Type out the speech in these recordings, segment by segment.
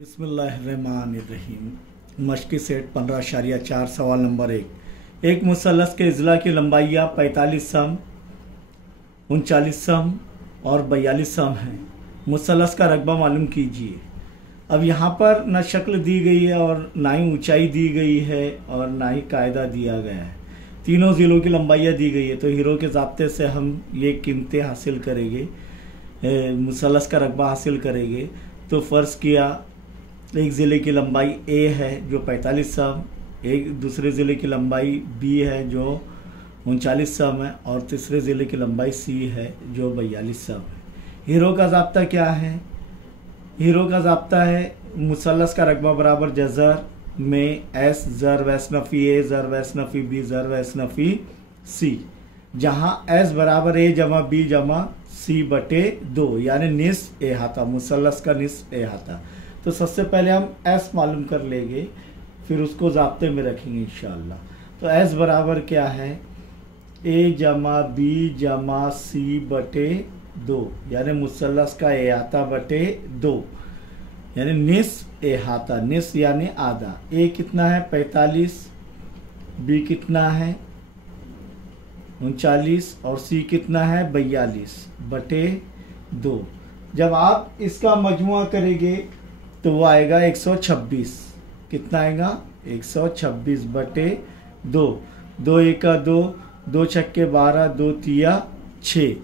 बिस्मिल्लाहिर्रहमानिर्रहीम। मशक़ी सेट 15.4 सवाल नंबर 1। एक मुसल्लस के अज़ला की लंबाइयाँ 45 सम, 39 सम और 42 सम हैं। मुसल्लस का रकबा मालूम कीजिए। अब यहाँ पर ना शक्ल दी गई है और ना ही ऊंचाई दी गई है और ना ही कायदा दिया गया है। तीनों ज़िलों की लंबाइयाँ दी गई है, तो हीरो के ज़ाब्ते से हम ये कीमतें हासिल करेंगे, मुसल्लस का रकबा हासिल करेंगे। तो फ़र्ज़ किया एक ज़िले की लंबाई ए है जो 45 सम, एक दूसरे ज़िले की लंबाई बी है जो 39 सम है और तीसरे ज़िले की लंबाई सी है जो 42 सम है। हीरो का ज़ाब्ता क्या है? हीरो का ज़ाब्ता है मुसल्लस का रकबा बराबर जज़र में एस ज़र वैस नफ़ी ए ज़र वैस नफ़ी बी ज़र वैस नफ़ी सी, जहाँ एस बराबर ए जमा बी जमा सी बटे 2 यानी निस्फ़ एहाता, मुसल्लस का निस्फ़ एहाता। तो सबसे पहले हम एस मालूम कर लेंगे, फिर उसको ज़ाब्ते में रखेंगे इंशाअल्लाह। तो एस बराबर क्या है? ए जमा बी जमा सी बटे 2 यानी मुसल्लस का एहाता बटे 2 यानी निस्फ़ एहाता, निस्फ़ यानी आधा। ए कितना है? 45, बी कितना है? 39 और सी कितना है? 42 बटे 2। जब आप इसका मजमुआ करेंगे तो वो आएगा 126। कितना आएगा? 126 बटे 2। 2 एका 2, 2 छक्के 12, 2 तिया 6।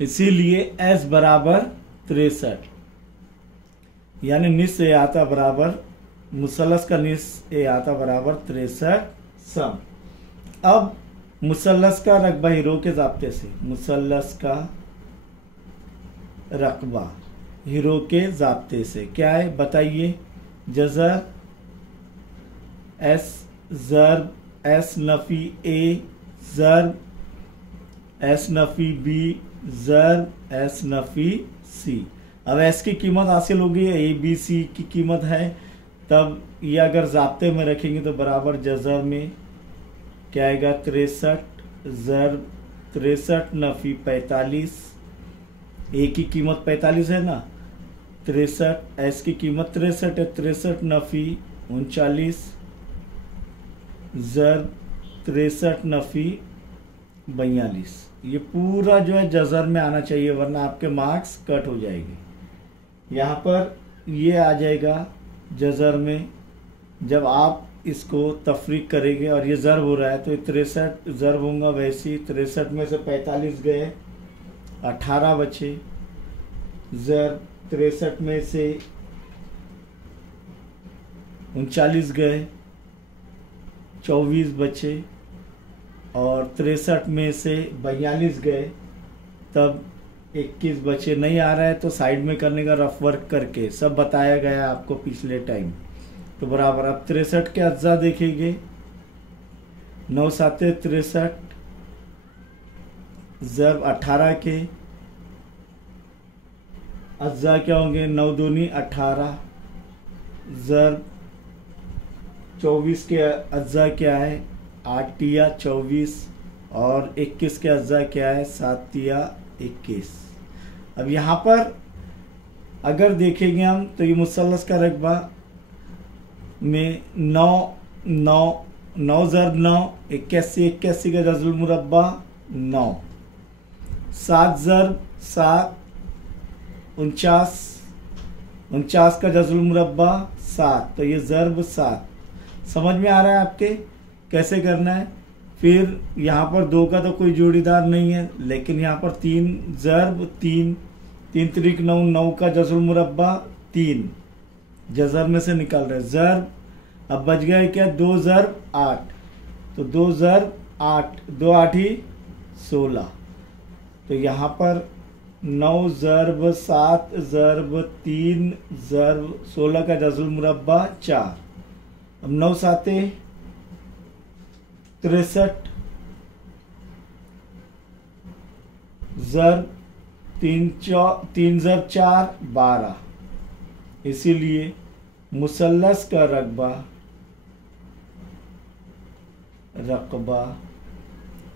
इसीलिए एस बराबर 63 यानी निस्फ़ एहाता बराबर, मुसल्लस का निस्फ़ एहाता बराबर 63 सम। अब मुसल्लस का रकबा हीरो के ज़ाब्ते से, मुसल्लस का रकबा हीरो के ज़ाब्ते से क्या है बताइए? जज़र एस ज़र्ब एस नफ़ी ए ज़र्ब एस नफ़ी बी ज़र्ब एस नफ़ी सी। अब एस की कीमत हासिल हो गई है, ए बी सी की कीमत है, तब ये अगर ज़ाब्ते में रखेंगे तो बराबर जज़र में क्या आएगा? 63 ज़र्ब 63 नफ़ी 45, ए की कीमत 45 है ना, 63, एस की कीमत 63 है, 63 नफ़ी 39 ज़र्ब 63 नफ़ी 42। ये पूरा जो है जज़र में आना चाहिए वरना आपके मार्क्स कट हो जाएंगे। यहाँ पर ये आ जाएगा जज़र में। जब आप इसको तफरीक करेंगे और ये ज़र्ब हो रहा है तो 63 ज़र्ब होगा, वैसे ही 63 में से 45 गए, 18 बचे। ज़र्ब 63 में से 39 गए, 24 बचे और 63 में से 42 गए, तब 21 बचे। नहीं आ रहा है तो साइड में करने का, रफ वर्क करके, सब बताया गया आपको पिछले टाइम। तो बराबर अब 63 के अज्जा देखेंगे, 9 साते 63 ज़र्ब 18 के अज्जा क्या होंगे? 9 दूनी 18 ज़र्ब 24 के अज्जा क्या है? 8 तिया 24 और 21 के अज्जा क्या है? 7 तिया 21। अब यहाँ पर अगर देखेंगे हम तो ये मुसल्लस का रकबा में 9 ज़र्ब 9 81, 81 का जज़ुल मुरब्बा 9, 7 ज़र्ब 7 49, 49 का जज़ुल मुरब्बा 7, तो ये ज़र्ब 7। समझ में आ रहा है आपके कैसे करना है? फिर यहाँ पर 2 का तो कोई जोड़ीदार नहीं है, लेकिन यहाँ पर 3 ज़र्ब 3, 3 त्रिक 9, 9 का जज़ुल मुरब्बा 3 जज़र में से निकल रहे ज़र्ब। अब बच गए क्या? 2 ज़र्ब 8, तो 2 ज़र्ब 8, 2 8 ही 16। तो यहाँ पर 9 ज़र्ब 7 ज़र्ब 3 ज़र्ब 16 का जज़ुल मुरब्बा 4। अब 9 साते 63 ज़र्ब 3 ज़र्ब 4 12। इसीलिए मुसल्लस का रकबा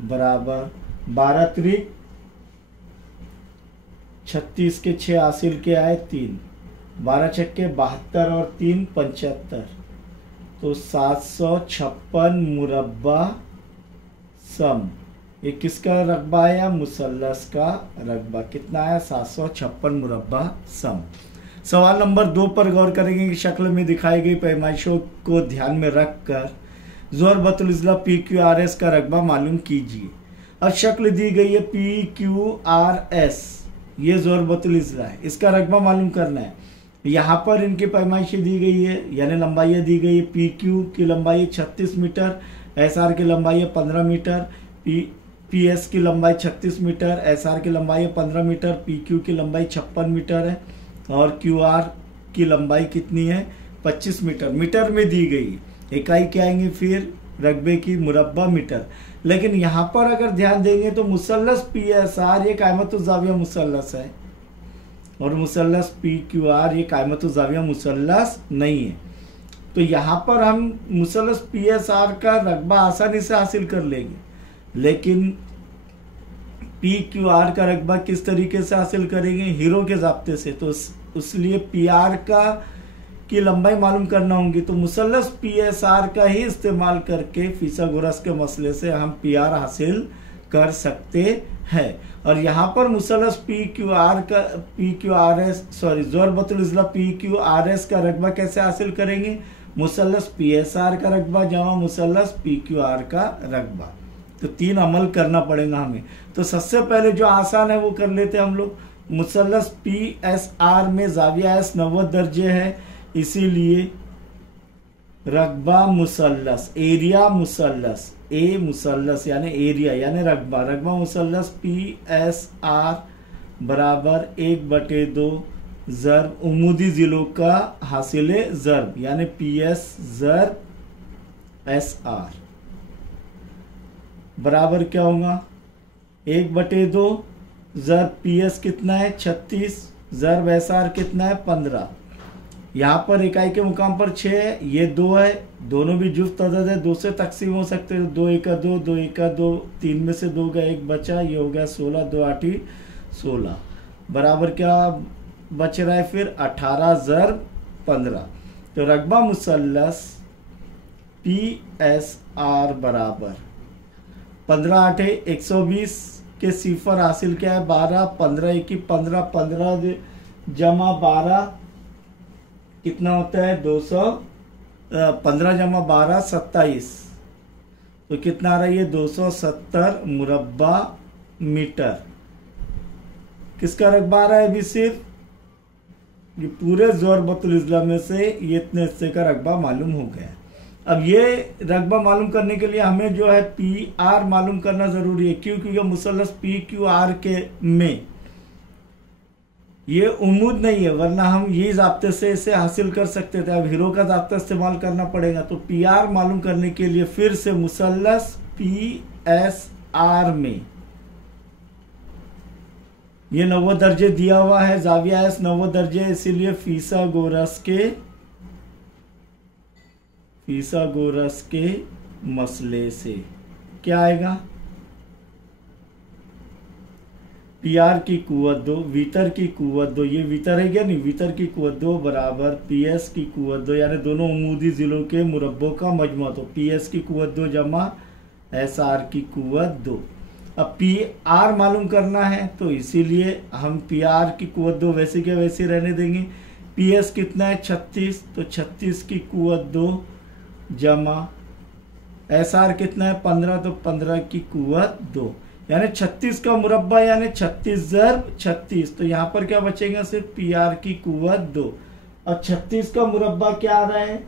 बराबर 12 त्रिक 36 के 6 हासिल के आए 3, 12 छक्के 72 और 3 75, तो 756 मुरब्बा सम। ये किसका रकबा आया? मुसल्लस का रकबा। कितना आया? 756 मुरब्बा सम। सवाल नंबर 2 पर गौर करेंगे कि शक्ल में दिखाई गई पैमाइशों को ध्यान में रखकर ज़ोरबतुल इज़्ला PQRS का रकबा मालूम कीजिए। अब शक्ल दी गई है PQRS, ये ज़ोरबतुल इज़्ला है, इसका रकबा मालूम करना है। यहाँ पर इनकी पैमाइशें दी गई है, यानी लंबाइयाँ दी गई है। PQ की लंबाई 36 मीटर, SR की लंबाई है 15 मीटर, PS की लंबाई 36 मीटर, SR की लंबाई है 15 मीटर, PQ की लंबाई 56 मीटर है और QR की लंबाई कितनी है? 25 मीटर। मीटर में दी गई, इकाई क्या आएंगी फिर? रकबे की मुरब्बा मीटर। लेकिन यहाँ पर अगर ध्यान देंगे तो मुसल्लस PSR ये कायमतुज़्ज़ाविया मुसल्लस है और मुसल्लस PQR ये कायमतुज़्ज़ाविया मुसल्लस नहीं है। तो यहाँ पर हम मुसल्लस PSR का रकबा आसानी से हासिल कर लेंगे, लेकिन PQR का रकबा किस तरीके से हासिल करेंगे? हीरो के ज़ाब्ते से। तो इसलिए PR की लंबाई मालूम करना होगी, तो मुसल्लस PSR का ही इस्तेमाल करके फिसागोरस के मसले से हम PR हासिल कर सकते हैं। और यहाँ पर मुसल्लस ज़ोरबतुल इज़्ला PQRS का रकबा कैसे हासिल करेंगे? मुसल्लस PSR का रकबा जमा मुसल्लस PQR का रकबा। तो 3 अमल करना पड़ेगा हमें। तो सबसे पहले जो आसान है वो कर लेते हैं हम लोग। मुसल्लस PSR में ज़ाविया S 90 दर्जे है, इसीलिए रकबा मुसल्लस, एरिया मुसल्लस, ए मुसल्लस यानी एरिया यानी रकबा, रकबा मुसल्लस PSR बराबर 1/2 ज़र्ब उमूदी ज़िलों का हासिल ज़र्ब यानी PS ज़र्ब SR बराबर क्या होगा? 1/2 ज़र्ब PS कितना है? 36 ज़र्ब SR कितना है? 15। यहाँ पर इकाई के मुकाम पर 6 है, ये 2 है, दोनों भी जुफ्त अदद है, 2 से तकसीम हो सकते हैं। 2 1 2, 2 1 2, 3 में से 2 का 1 बचा, ये हो गया 16, 2 8 16 बराबर क्या बच रहा है फिर? 18 ज़र्ब 15। तो रकबा मुसल्लस PSR बराबर 15 8 120 के सिफर हासिल क्या है? 12, 15 1 15, 15 जमा 12 कितना होता है? 200, 15 जमा 12 27, तो कितना आ रहा है? ये 270 मुरब्बा मीटर। किसका रकबा आ रहा है? अभी सिर्फ ये पूरे ज़ोरबतुल इज़्ला में से ये इतने हिस्से का रकबा मालूम हो गया। अब ये रकबा मालूम करने के लिए हमें जो है PR मालूम करना ज़रूरी है। क्यों? क्योंकि मुसल्लस PQR के में ये उम्मीद नहीं है, वरना हम ये ज़ाब्ते से इसे हासिल कर सकते थे। अब हीरो का ज़ाब्ता इस्तेमाल करना पड़ेगा। तो PR मालूम करने के लिए फिर से मुसल्लस PSR में ये 90 दर्जे दिया हुआ है, ज़ाविया S 90 दर्जे, इसीलिए फिसागोरस के मसले से क्या आएगा? PR की कुव्वत 2, वीतर की कुव्वत 2, ये वीतर है क्या? नहीं, वीतर की कुव्वत 2 बराबर PS की कुव्वत 2, यानी दोनों उमूदी ज़िलों के मुरब्बों का मजमू। तो PS की कुव्वत 2 जमा SR की कुव्वत 2। अब PR मालूम करना है, तो इसीलिए हम PR की कुव्वत 2 वैसे क्या वैसे रहने देंगे। PS कितना है? 36, तो 36 की कुव्वत 2 जमा SR कितना है? 15, तो 15 की कुव्वत 2, यानी 36 का मुरब्बा यानी 36 ज़र्ब 36। तो यहाँ पर क्या बचेगा? सिर्फ PR की कुव्वत 2। अब 36 का मुरब्बा क्या आ रहा है?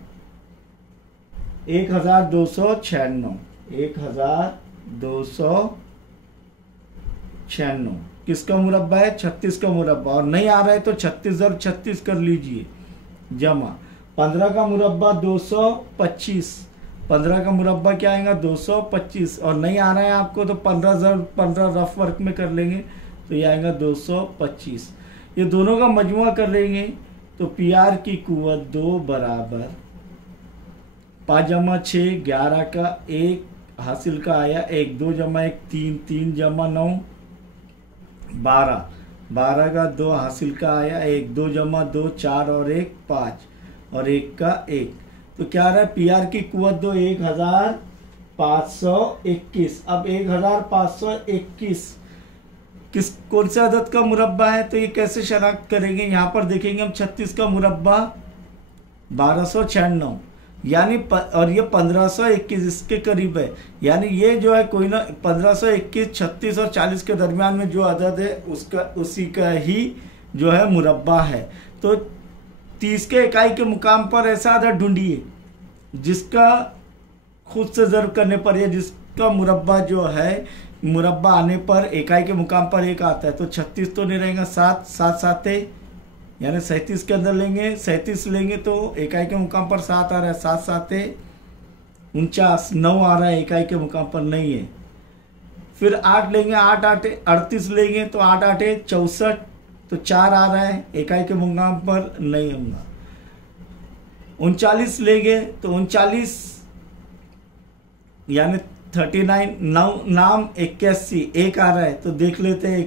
1296, 1296 किसका मुरब्बा है? 36 का मुरब्बा। और नहीं आ रहा है तो 36 ज़र्ब 36 कर लीजिए, जमा 15 का मुरब्बा 225, 15 का मुरब्बा क्या आएगा? 225। और नहीं आ रहा है आपको तो 15 ज़र्ब 15 रफ वर्क में कर लेंगे, तो ये आएगा 225। ये दोनों का मजमुआ कर लेंगे तो PR की कुव्वत 2 बराबर 5 जमा 6 11 का 1 हासिल का आया 1, 2 जमा 1 3, 3 जमा 9 12, 12 का 2 हासिल का आया 1, 2 जमा 2 4 और 1 5 और 1 का 1। तो क्या आ रहा है, पी आर की कुव्वत दो 1521। अब 1521 किस कौन से अदद का मुरब्बा है, तो ये कैसे शनाख्त करेंगे, यहाँ पर देखेंगे हम 36 का मुरब्बा 1296 यानी और ये 1521 इसके करीब है, यानी ये जो है कोई ना 1521, 36 और 40 के दरमियान में जो अदद है उसका उसी का ही जो है मुरब्बा है। तो 30 के इकाई के मुकाम पर ऐसा अदद ढूंढिए जिसका खुद से ज़र्ब करने पर या जिसका मुरब्बा जो है मुरब्बा आने पर इकाई के मुकाम पर एक आता है। तो 36 तो नहीं रहेगा, 7 7 7 यानी 37 के अंदर लेंगे, 37 लेंगे तो इकाई के मुकाम पर 7 आ रहा है, 7 7 49, 9 आ रहा है, इकाई के मुकाम पर नहीं है। फिर 8 लेंगे, 8 8 38 लेंगे तो 8 8 64, तो 4 आ रहा है, इकाई के मुकाम पर नहीं होगा। 39 लेंगे तो 39 यानी 39, नाम 81 1 आ रहा है, तो देख लेते हैं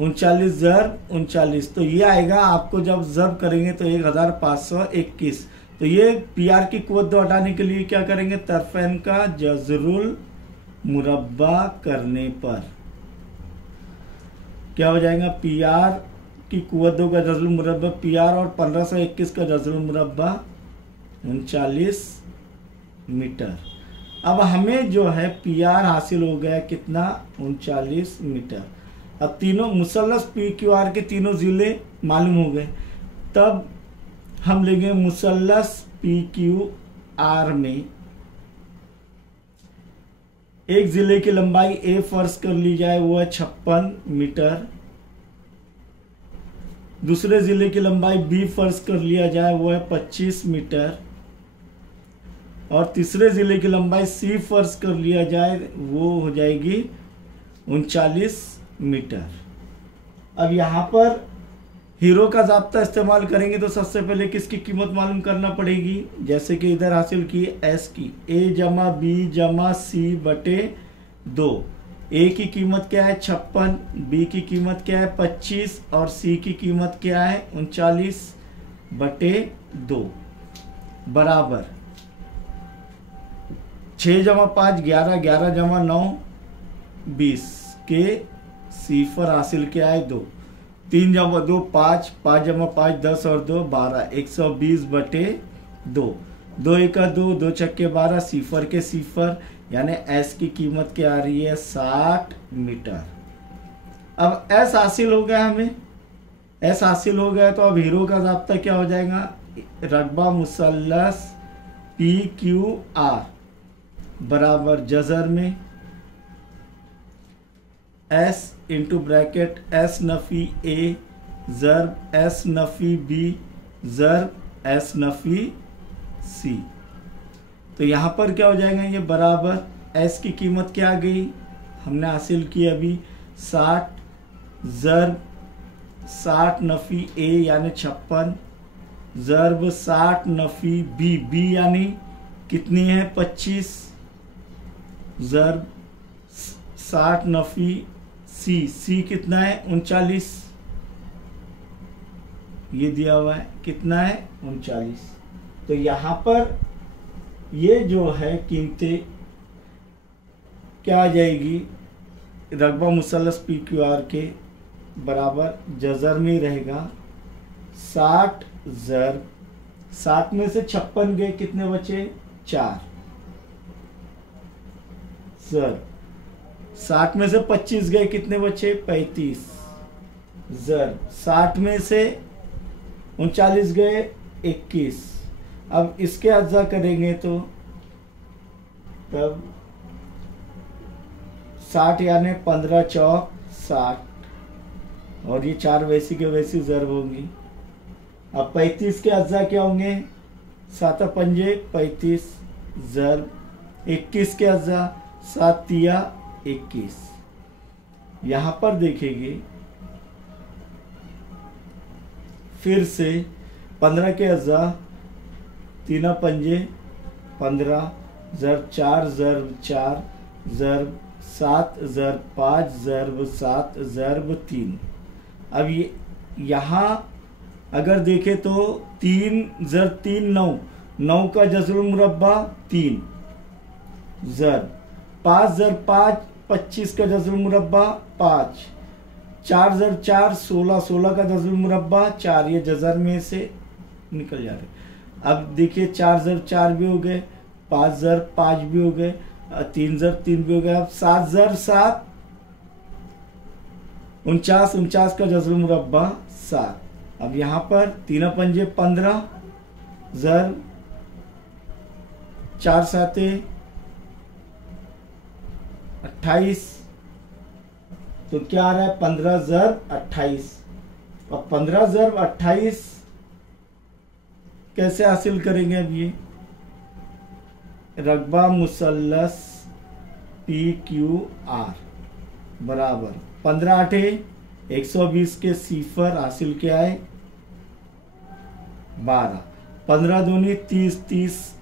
39 ज़र्ब 39, तो ये आएगा आपको जब ज़र्ब करेंगे तो 1521। तो ये पी आर की कुव्वत दो हटाने के लिए क्या करेंगे, तरफैन का जज़रुल मुरब्बा करने पर क्या हो जाएगा, पी आर की कुव्वत दो का जज़रुल मुरब्बा पी आर और 1521 का जज़रुल मुरब्बा 39 मीटर। अब हमें जो है पी आर हासिल हो गया कितना, 39 मीटर। अब तीनों मुसल्लस पी क्यू आर के तीनों ज़िले मालूम हो गए, तब हम लेंगे मुसल्लस पी क्यू आर में एक ज़िले की लंबाई ए फर्ज कर ली जाए वो है 56 मीटर, दूसरे ज़िले की लंबाई बी फर्ज कर लिया जाए वो है 25 मीटर, और तीसरे ज़िले की लंबाई सी फर्ज कर लिया जाए वो हो जाएगी 39 मीटर। अब यहाँ पर हीरो का ज़ाब्ता इस्तेमाल करेंगे तो सबसे पहले किसकी कीमत मालूम करना पड़ेगी, जैसे कि इधर हासिल की एस की, ए जमा बी जमा सी बटे 2। ए की कीमत क्या है 56, बी की कीमत क्या है 25 और सी की कीमत क्या है 39 बटे 2 बराबर 6 जमा 5 11, 11 जमा 9 20 के सिफर हासिल किया है 2, 3 जमा 2 5, 5 जमा 5 10 और 2 12, 120 बटे 2, 2 1 2, 2 छक्के 12, सिफर के सिफर, यानी एस की कीमत क्या आ रही है 60 मीटर। अब एस हासिल हो गया, हमें एस हासिल हो गया, तो अब हीरो का ज़ाब्ता क्या हो जाएगा, रकबा मुसल्लस पी क्यू आर बराबर जज़र में एस इंटू ब्रैकेट एस नफ़ी ए ज़र्ब एस नफ़ी बी ज़र्ब एस नफ़ी सी। तो यहाँ पर क्या हो जाएगा, ये बराबर एस की कीमत क्या आ गई, हमने हासिल की अभी 60 ज़र्ब 60 नफ़ी ए यानी 56 ज़र्ब 60 नफ़ी बी, बी यानी कितनी है 25 ज़र्ब 60 नफ़ी सी, सी कितना है 39, ये दिया हुआ है कितना है 39। तो यहाँ पर ये जो है कीमतें क्या आ जाएगी, रकबा मुसल्लस पी क्यू आर के बराबर जज़र में रहेगा 60 ज़र्ब 60 में से 56 गए कितने बचे 4 ज़र्ब 60 में से 25 गए कितने बचे 35 ज़र्ब 60 में से 39 गए 21। अब इसके अज्जा करेंगे तो तब 60 यानी 15 चौक 60 और ये 4 वैसी के वैसी ज़र्ब होंगी। अब 35 के अज्जा क्या होंगे 7 पंजे 35 ज़र्ब 21 के अज्जा 7 तिया 21। यहाँ पर देखेंगे फिर से 15 के अज्जा 3 पंजे 15 ज़र्ब 4 ज़र्ब 4 ज़र्ब 7 ज़र 5 ज़रब 7 ज़रब 3। अब ये यहाँ अगर देखें तो 3 ज़र 3 9, 9 का जज़रुल मुरब्बा 3 ज़र, 5 ज़र 5 25 का जज़रुल मुरब्बा 5, 4 ज़र 4 16, 16 का जज़रुल मुरब्बा 4। ये जज़र में से निकल जा रहे। अब देखिए 4 ज़र 4 भी हो गए, 5 ज़र 5 भी हो गए, 3 ज़र 3 भी हो गए। अब 7 ज़र 7 49, 49 का जज़रुल मुरब्बा 7। अब यहाँ पर 3 पंजे 15 ज़र 4 साते 28, तो क्या आ रहा है 15 ज़र 28। अब 15 ज़र 28 कैसे हासिल करेंगे? अब ये रकबा मुसल्लस PQR बराबर 15 8 120 के सिफर हासिल क्या है 12, 15 दूनी 30, 30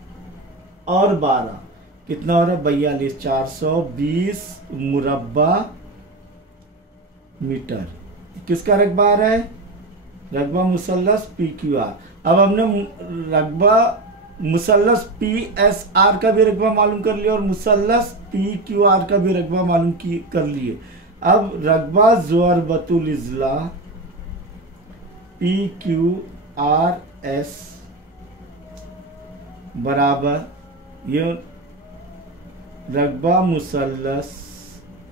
और 12 कितना हो रहा है 42, 420 मुरब्बा मीटर। किसका रकबा आ रहा है? रकबा मुसल्लस PQR। अब हमने रकबा मुसल्लस PSR का भी रकबा मालूम कर लिया और मुसल्लस PQR का भी रकबा मालूम कर लिए। अब रकबा ज़रबतुल इज़ला PQRS बराबर ये रकबा मुसल्लस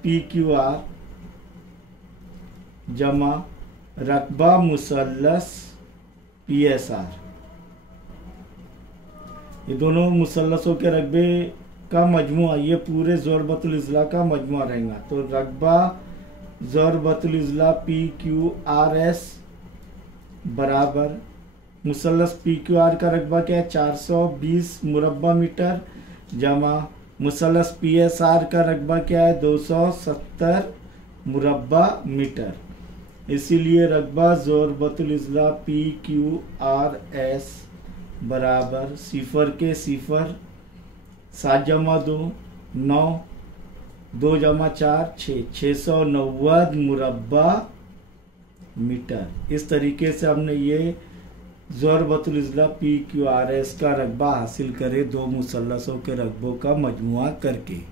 PQR जमा रकबा मुसल्लस PSR। ये दोनों मुसल्लसों के रकबे का मजमुआ, ये पूरे ज़रबतुल इज़ला का मजमुआ रहेगा। तो रकबा ज़रबतुल इज़ला PQRS बराबर मुसल्लस PQR का रकबा क्या है 420 मुरब्बा मीटर जमा मुसल्लस PSR का रकबा क्या है 270 मुरब्बा मीटर। इसीलिए रकबा ज़रबतुल इज़ला PQRS बराबर सिफर के सिफर 7 जमा 2 9, 2 जमा 4 6, 690 मुरब्बा मीटर। इस तरीके से हमने ये ज़रबतुल इज़ला PQRS का रकबा हासिल करे दो मुसल्लसों के रकबों का मजमुआ करके।